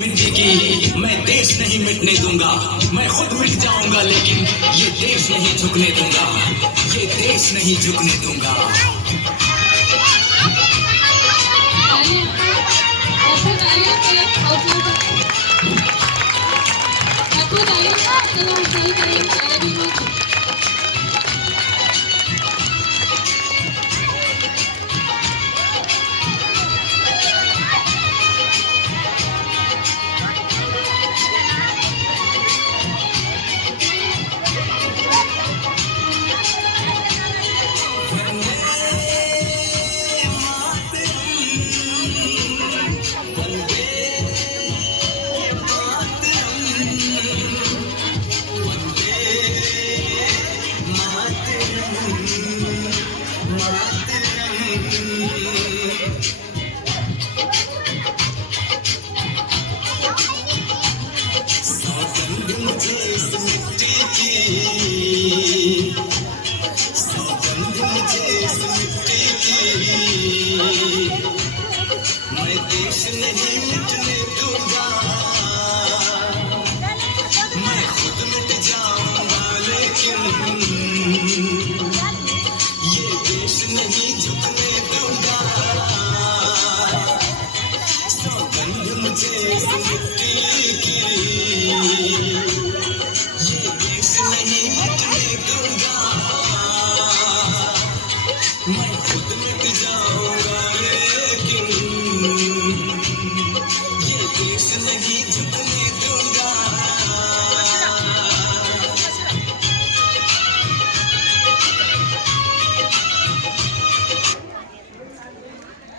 मिट्टी की मैं देश नहीं मिटने दूंगा, मैं खुद मिट जाऊंगा लेकिन ये देश नहीं झुकने दूंगा, ये देश नहीं झुकने दूंगा। मैं देश नहीं मिटने दूंगा, मैं खुद मिट जाऊंगा लेकिन ये देश नहीं झुकने दूंगा। सौगंध मुझे इस मिट्टी